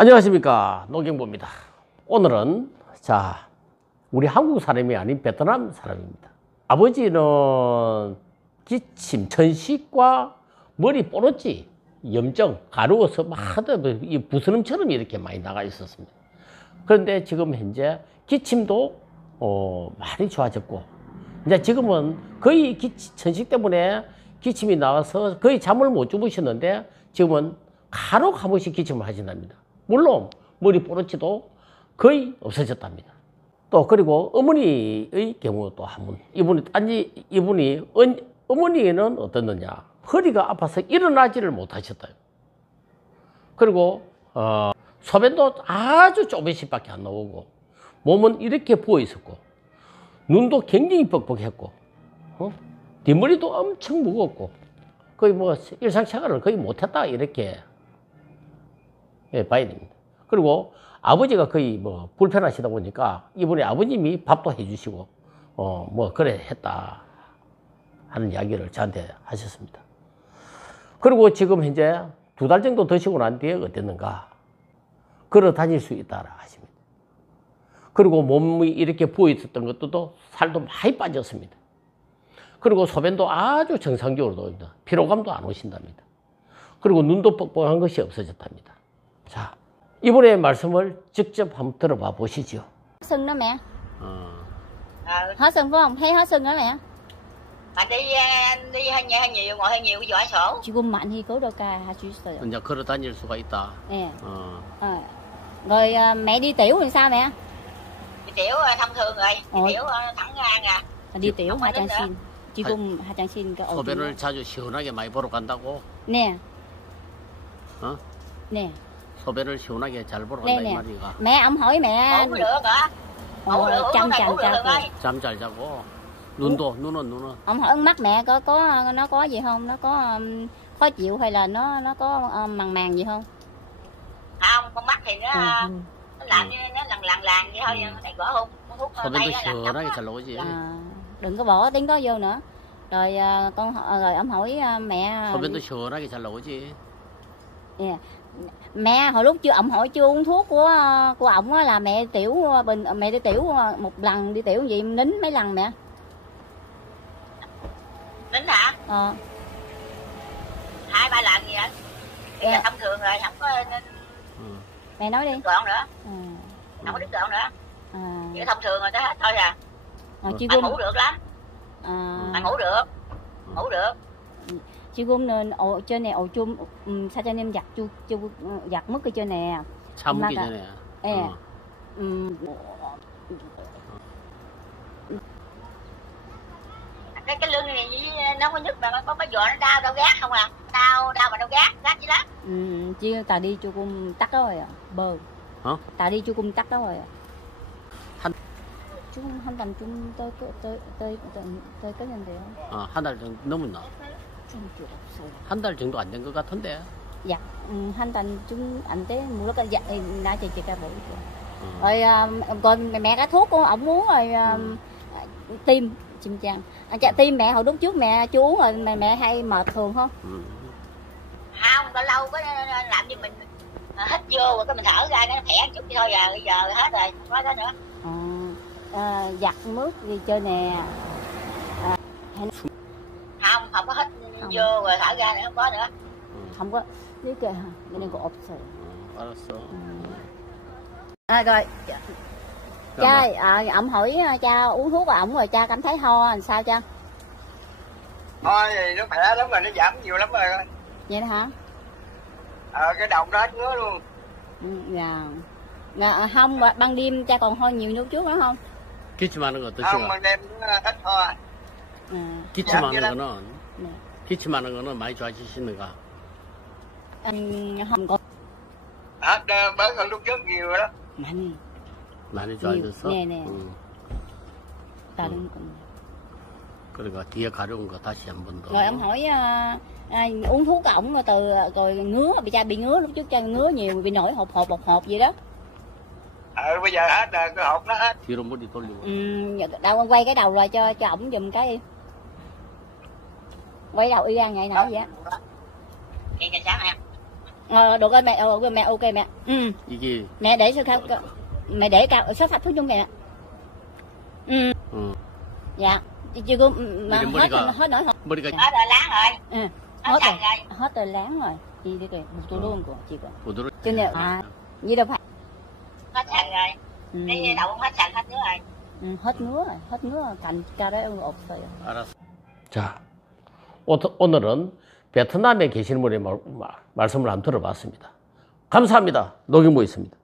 안녕하십니까, 노경보입니다. 오늘은 우리 한국 사람이 아닌 베트남 사람입니다. 아버지는 기침, 천식과 머리 뽀로지, 염증, 가루어서 막 이 부스럼처럼 이렇게 많이 나가 있었습니다. 그런데 지금 현재 기침도 많이 좋아졌고, 이제 지금은 거의 천식 때문에 기침이 나와서 거의 잠을 못 주무셨는데 지금은 간혹 한 번씩 기침을 하신답니다. 물론 머리 뽀로치도 거의 없어졌답니다. 또 그리고 어머니의 경우 또 한 번, 어머니는 어떻느냐, 허리가 아파서 일어나지를 못하셨다. 그리고 소변도 아주 조금씩밖에 안 나오고, 몸은 이렇게 부어 있었고, 눈도 굉장히 뻑뻑했고, 뒷머리도 엄청 무겁고, 거의 뭐 일상생활을 거의 못했다 이렇게 봐야 됩니다. 그리고 아버지가 거의 뭐 불편하시다 보니까 이번에 아버님이 밥도 해주시고 뭐 그래 했다 하는 이야기를 저한테 하셨습니다. 그리고 지금 현재 2달 정도 드시고 난 뒤에 어땠는가, 걸어 다닐 수 있다라 하십니다. 그리고 몸이 이렇게 부어 있었던 것도 살도 많이 빠졌습니다. 그리고 소변도 아주 정상적으로 나옵니다. 피로감도 안 오신답니다. 그리고 눈도 뻑뻑한 것이 없어졌답니다. 자, 이번에 말씀을 직접 한번 들어봐 보시죠. Sưng đó mẹ. Hết sưng phải không? Thấy hết sưng đó mẹ. Mà đi hơi nhiều, ngồi hơi nhiều, giỏi sổ. 지금 많이 걸어가 할 수 있어요. 이제 걸어 다닐 수가 있다. 네. Rồi mẹ đi tiểu thì sao mẹ? Đi tiểu thông thường rồi, đi tiểu thẳng ngang à. đi tiểu 화장실. 지금 화장실 그 소변을 자주 시원하게 많이 보러 간다고? 네. 네. 소변을 시원하게 잘 보러 간다 이 말이가. Mẹ ông hỏi mẹ. Ngủ được hả? Ngủ được, chăm chăm 잘 자고. 눈은. Ông hỏi mắt mẹ nó có gì không? Nó có khó chịu hay là nó có màng gì không? Không, con mắt thì nó làm như nó lằn vậy thôi, này gõ không thuốc 소변도 시원하게 잘 나오지. Đừng có bỏ tiếng đó vô nữa. Rồi rồi ông hỏi mẹ. 소변도 시원하게 잘 나오지. Yeah. Mẹ hồi lúc ông hỏi chưa uống thuốc của ổng là mẹ đi tiểu một lần, đi tiểu gì nín mấy lần mẹ? Nín hả? 2-3 lần gì vậy? Bây giờ thông thường rồi, không có nên... Mẹ nói đi. Đứt đoạn nữa. Không có đứt đoạn nữa. Vậy thông thường rồi đó hết thôi à. Bạn ngủ được lắm. Bạn ngủ được. Ngủ được. 지금은 trên này 좀 사장님 약 먹기 전에 차 먹기 전에. 예. Cái lưng này nó có nhức mà có cái giò nó đau gác không à? Đau mà đau gác gì đó. chứ ta đi 조금 tắc đó rồi à. Bờ. Ta đi 조금 tắc đó rồi à. 좀 한 달 좀 더 끊는데요. 한 달 정도 넘었나? 한 달 정도 안 된 것 같은데. Dạ, 한 달 좀 안 돼. Mua cái dạ đã chị ca bổ. Rồi còn mẹ cái thuốc của ổng uống rồi tim chim chang. Tim mẹ hồi lúc trước mẹ chưa uống rồi mẹ hay mệt thường không? Không, lâu lâu có làm như mình hít vô rồi cái mình thở ra cái nó khẽ chút thôi à, bây giờ hết rồi, không có đó nữa. Giặt mướt đi chơi nè. Không có hít vô rồi thở ra nữa, không có nữa. Không có. Cái kìa, cái này có 없어요. 알았어. Rồi. Cha, ổng hỏi cha uống thuốc của ổng rồi cha cảm thấy ho làm sao cha? Ho thì nó khỏe lắm rồi, nó giảm nhiều lắm rồi. Vậy đó hả? Cái đầu nó hết ngứa luôn. Dạ. Không, ban đêm cha còn ho nhiều lúc trước đó không? 기침하는 거 어떠신가? Không, ban đêm nó hết ho. 기침하는 거는 많이 좋아지시는가? Không có. Hết bớt hơn lúc trước nhiều đó. 많이 좋아졌어? 네네. 다른 건. 그러니까 뒤에 가려운 거 다시 한 번 더. Rồi ông hỏi uống thuốc của ổng rồi ngứa, cha bị ngứa lúc trước cha ngứa nhiều, bị nổi hột gì đó. Bây giờ hết rồi, cái hột nó hết. 뒤로 머리 돌리고. Đâu quay cái đầu rồi cho ổng giùm cái đi. Quay đầu y gan ngày nào vậy? Hẹn ngày sáng em. Được rồi mẹ ok mẹ. 이게 Mẹ để sao cao, mẹ để cao số phạt thuốc chung mẹ. Dạ. Chưa có mà Vậy hết 머리가- hết nữa. 머리가 Hết rồi láng rồi. Hết sạch rồi. rồi. Hết rồi láng rồi. Đi đi kìa, một tô luôn của chị con. 부드러. Cho nên vậy đâu phải. Hết sạch rồi. Cái đậu hết sạch hết nữa rồi. hết ngứa cành ca đấy ột rồi. 알았어. 자, 오늘은 베트남에 계시는 분의 말씀을 한번 들어봤습니다. 감사합니다. 녹이모 있습니다.